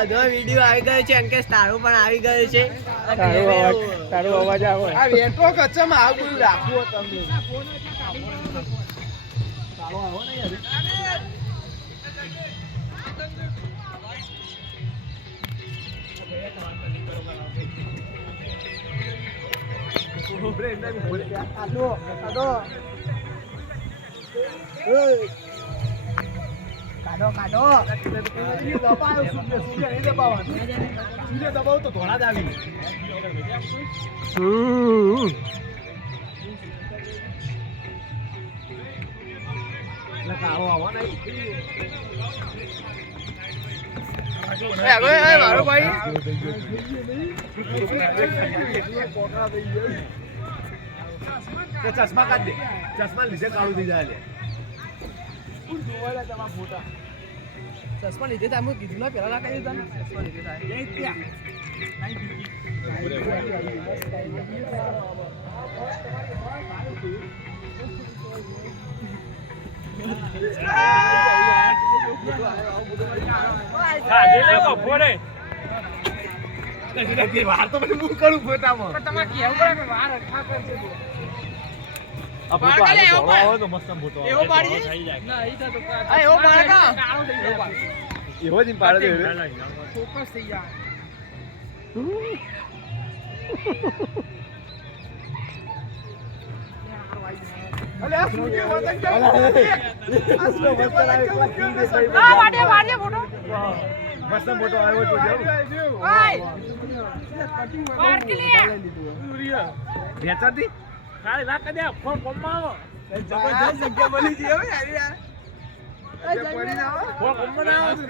બધો વિડીયો આવી ગયો છે અંકેશ તારું પણ આવી ગયો છે તારો અવાજ આવે આ વેટો કચ્ચમ આવું રાખવો તમને ચાલો આવો ને યાર કાઢો દબાવ તો ધોળા જ આવી મારો ભાઈ ચશ્મા કાઢ દે ચશ્મા લીધે કાળું થઈ જાય ચશ્મા લીધે તમે કીધું ના પેલા ના કહી દીધા ચશ્મા લીધે વાર તો બધું હું કરું ફોટામાં તમારે કેવું પડે કે વાર અઠા કરશે આ ફોટો આવે તો મસ્ત ફોટો એવો પાડી થઈ જાય ના ઈ તો આ એવો પાડે કા કાળો થઈ જાય એવો જ પાડે દે ફોકસ થઈ જાય અલે આ સુકે વતન કે આ સુકે વતન આ વાડે ફોટો મસ્ત ફોટો આવ્યો તો જાવ ઓય પાર કે લે વેચાતી કાલે રાત દે ફોન કોમમાં આવો જબરદસ્ત જગ્યા મળી ગઈ હવે યાર એ જગ્યા ફોન કોમમાં આવો